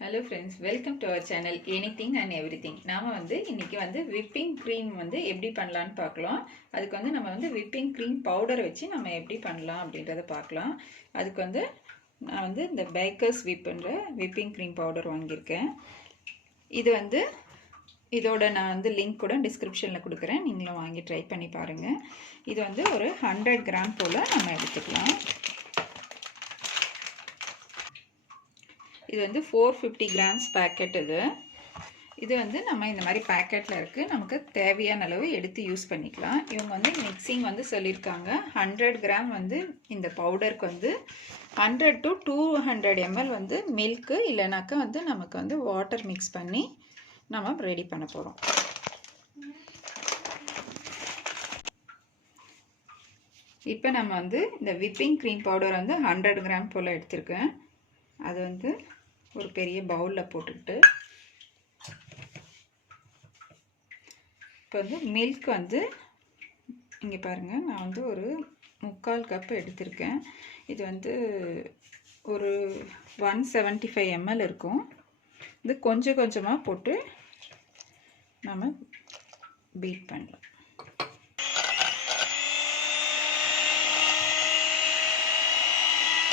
Hello friends, welcome to our channel Anything and Everything. நாம இன்னைக்கு whipping cream எப்படி பண்ணலாம்னு பார்க்கலாம். அதுக்கு நம்ம whipping cream powder வச்சு நம்ம எப்படி பண்ணலாம் அப்படின்றத பார்க்கலாம். அதுக்கு நான் இந்த Bakerswhip என்ற whipping cream powder வாங்கியிருக்கேன். இது இதோட நான் லிங்க் கூட டிஸ்கிரிப்ஷன்ல கொடுக்கிறேன். நீங்களும் வாங்கி ட்ரை பண்ணி பாருங்க. இது ஒரு 100 கிராம் போல நம்ம எடுத்துக்கலாம். இது 450 கிராம்ஸ் பேக்கெட் இது நம்ம இந்த மாதிரி பேக்கெட்ல இருக்கு. நமக்கு தேவையான அளவு எடுத்து யூஸ் பண்ணிக்கலாம். இவங்க மிக்சிங் சொல்லியிருக்காங்க. 100 கிராம் இந்த பவுடருக்கு 100 to 200 ml மில்க் இல்லைனாக்கா நமக்கு வாட்டர் மிக்ஸ் பண்ணி நம்ம ரெடி பண்ண போகிறோம். இப்போ நம்ம இந்த விப்பிங் க்ரீம் பவுடர் 100 கிராம் போல் எடுத்திருக்கேன். அது ஒரு பெரிய பவுலில் போட்டுக்கிட்டு இப்போ மில்க் இங்கே பாருங்கள், நான் ஒரு 3/4 கப் எடுத்திருக்கேன். இது ஒரு 175 ml இருக்கும். இது கொஞ்சம் கொஞ்சமாக போட்டு நம்ம பீட் பண்ணலாம்.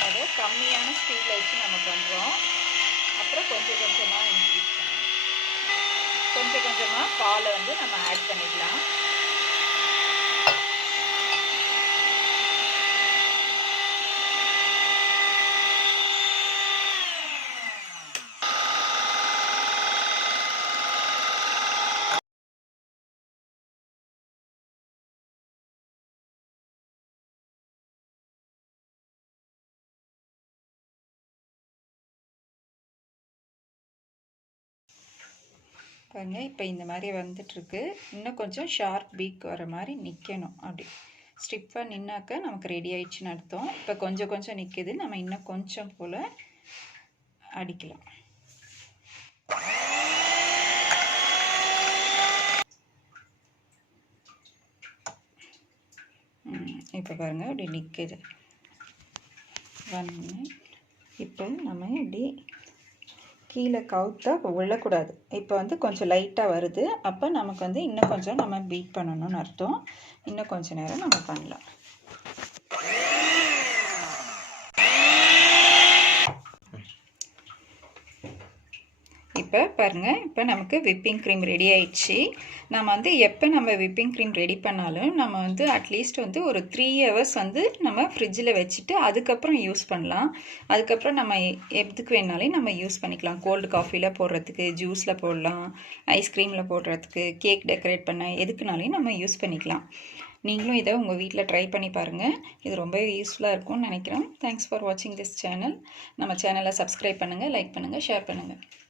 அதை கம்மியான ஸ்பீடில் வச்சு நம்ம பண்ணுறோம். அப்புறம் கொஞ்சம் கொஞ்சமாக இன்க்ரீஸ் பண்ணலாம். கொஞ்சம் கொஞ்சமாக பாலை நம்ம ஆட் பண்ணிக்கலாம். பாருங்க, இப்போ இந்த மாதிரி வந்துட்டுருக்கு. இன்னும் கொஞ்சம் ஷார்ப் பீக் வர மாதிரி நிற்கணும். அப்படி ஸ்டிஃபாக நின்னாக்க நமக்கு ரெடி ஆயிடுச்சுன்னு அர்த்தம். இப்போ கொஞ்சம் கொஞ்சம் நிற்கிது. நம்ம இன்னும் கொஞ்சம் போல் அடிக்கலாம். இப்போ பாருங்கள், அப்படி நிற்கிது. 1 minute. இப்போ நம்ம இப்படி கீழே கவுத்தா விழக்கூடாது. இப்போ கொஞ்சம் லைட்டாக வருது. அப்போ நமக்கு இன்னும் கொஞ்சம் நம்ம பீட் பண்ணணும்னு அர்த்தம். இன்னும் கொஞ்சம் நேரம் நம்ம பண்ணலாம். இப்போ பாருங்கள், இப்போ நமக்கு விப்பிங் க்ரீம் ரெடி ஆயிடுச்சு. நம்ம எப்போ நம்ம விப்பிங் க்ரீம் ரெடி பண்ணாலும் நம்ம அட்லீஸ்ட் ஒரு 3 hours நம்ம ஃப்ரிட்ஜில் வச்சுட்டு அதுக்கப்புறம் யூஸ் பண்ணலாம். அதுக்கப்புறம் நம்ம எதுக்கு வேணாலும் நம்ம யூஸ் பண்ணிக்கலாம். கோல்டு காஃபியில் போடுறதுக்கு, ஜூஸில் போடலாம், ஐஸ்கிரீமில் போடுறதுக்கு, கேக் டெக்கரேட் பண்ண எதுக்குனாலையும் நம்ம யூஸ் பண்ணிக்கலாம். நீங்களும் இதை உங்கள் வீட்டில் ட்ரை பண்ணி பாருங்கள். இது ரொம்ப யூஸ்ஃபுல்லாக இருக்கும்னு நினைக்கிறேன். தேங்க்ஸ் ஃபார் வாட்சிங் திஸ் சேனல். நம்ம சேனலை சப்ஸ்கிரைப் பண்ணுங்கள், லைக் பண்ணுங்கள், ஷேர் பண்ணுங்கள்.